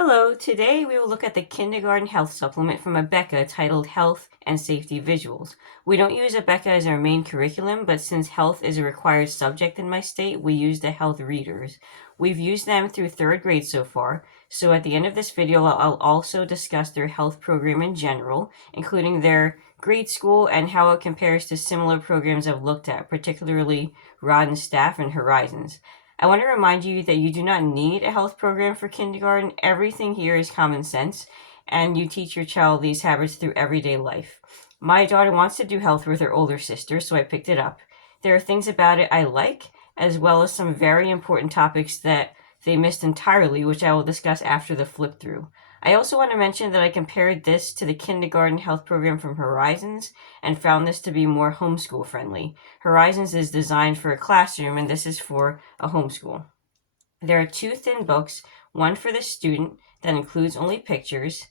Hello, today we will look at the kindergarten health supplement from Abeka titled Health and Safety Visuals. We don't use Abeka as our main curriculum, but since health is a required subject in my state, we use the health readers. We've used them through 3rd grade so far, so at the end of this video I'll also discuss their health program in general, including their grade school and how it compares to similar programs I've looked at, particularly Rod and Staff and Horizons. I want to remind you that you do not need a health program for kindergarten. Everything here is common sense, and you teach your child these habits through everyday life. My daughter wants to do health with her older sister, so I picked it up. There are things about it I like, as well as some very important topics that they missed entirely, which I will discuss after the flip through. I also want to mention that I compared this to the kindergarten health program from Horizons and found this to be more homeschool friendly. Horizons is designed for a classroom and this is for a homeschool. There are 2 thin books, one for the student that includes only pictures,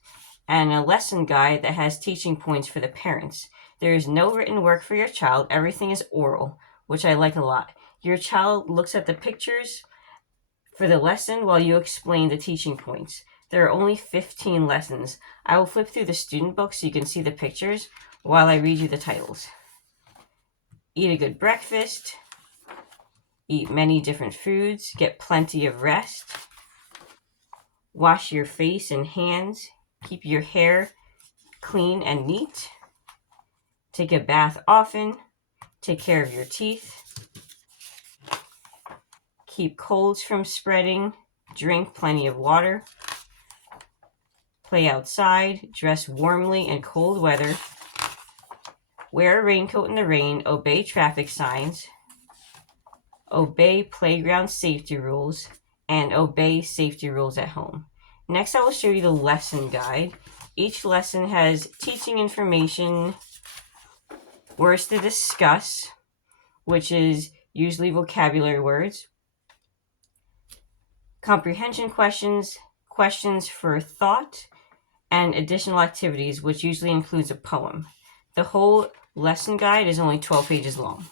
and a lesson guide that has teaching points for the parents. There is no written work for your child, everything is oral, which I like a lot. Your child looks at the pictures for the lesson while you explain the teaching points. There are only 15 lessons. I will flip through the student book so you can see the pictures while I read you the titles. Eat a good breakfast. Eat many different foods. Get plenty of rest. Wash your face and hands. Keep your hair clean and neat. Take a bath often. Take care of your teeth. Keep colds from spreading. Drink plenty of water. Play outside. Dress warmly in cold weather. Wear a raincoat in the rain. Obey traffic signs. Obey playground safety rules. And obey safety rules at home. Next, I will show you the lesson guide. Each lesson has teaching information, words to discuss, which is usually vocabulary words, comprehension questions, questions for thought, and additional activities, which usually includes a poem. The whole lesson guide is only 12 pages long.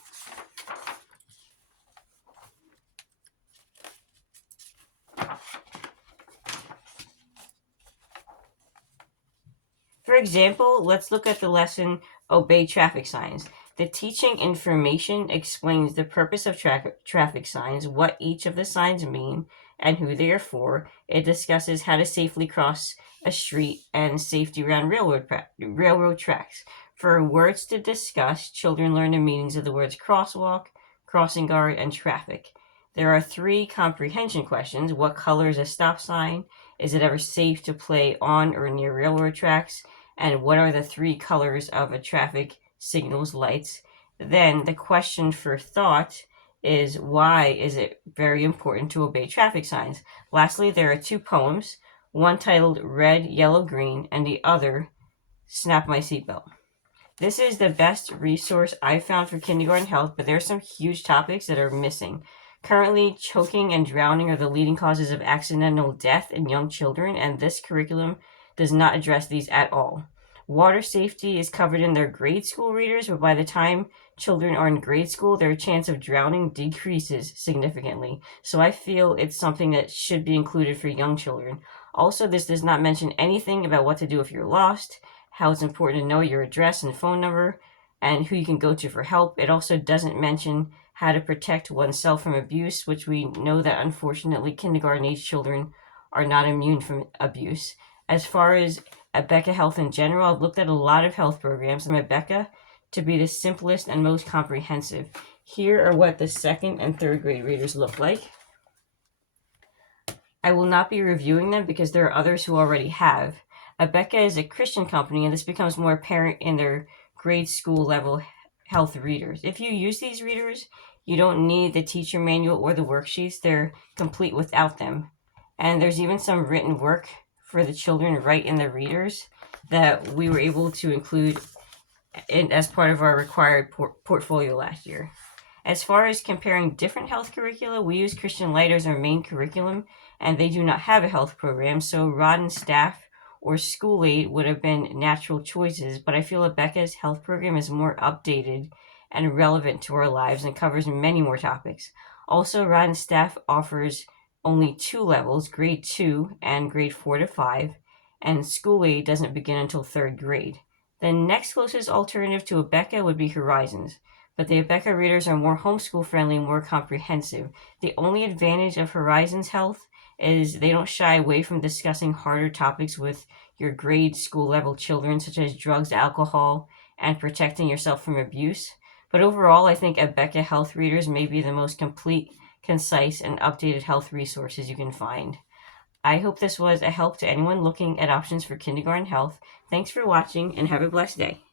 For example, let's look at the lesson Obey Traffic Signs. The teaching information explains the purpose of traffic signs, what each of the signs mean, and who they are for. It discusses how to safely cross a street and safety around railroad tracks. For words to discuss, children learn the meanings of the words crosswalk, crossing guard, and traffic. There are 3 comprehension questions. What color is a stop sign? Is it ever safe to play on or near railroad tracks? And what are the 3 colors of a traffic signal's lights? Then the question for thought is, why is it very important to obey traffic signs? Lastly, there are 2 poems, one titled Red, Yellow, Green, and the other Snap My Seatbelt. This is the best resource I've found for kindergarten health, but there are some huge topics that are missing. Currently, choking and drowning are the leading causes of accidental death in young children, and this curriculum does not address these at all. Water safety is covered in their grade school readers, but by the time children are in grade school, their chance of drowning decreases significantly. So I feel it's something that should be included for young children. Also, this does not mention anything about what to do if you're lost, how it's important to know your address and phone number, and who you can go to for help. It also doesn't mention how to protect oneself from abuse, which we know that unfortunately kindergarten age children are not immune from abuse. As far as Abeka Health in general, I've looked at a lot of health programs from Abeka to be the simplest and most comprehensive. Here are what the 2nd and 3rd grade readers look like. I will not be reviewing them because there are others who already have. Abeka is a Christian company, and this becomes more apparent in their grade school level health readers. If you use these readers, you don't need the teacher manual or the worksheets. They're complete without them. And there's even some written work for the children right in the readers that we were able to include as part of our required portfolio last year. As far as comparing different health curricula, we use Christian Light as our main curriculum, and they do not have a health program, so Rod and Staff or School Aid would have been natural choices, but I feel Abeka's health program is more updated and relevant to our lives and covers many more topics. Also, Rod and Staff offers only 2 levels, grade 2 and grade 4 to 5, and school aid doesn't begin until 3rd grade. The next closest alternative to Abeka would be Horizons, but the Abeka readers are more homeschool friendly and more comprehensive. The only advantage of Horizons Health is they don't shy away from discussing harder topics with your grade school level children, such as drugs, alcohol, and protecting yourself from abuse. But overall, I think Abeka Health readers may be the most complete, concise, and updated health resources you can find. I hope this was a help to anyone looking at options for kindergarten health. Thanks for watching and have a blessed day.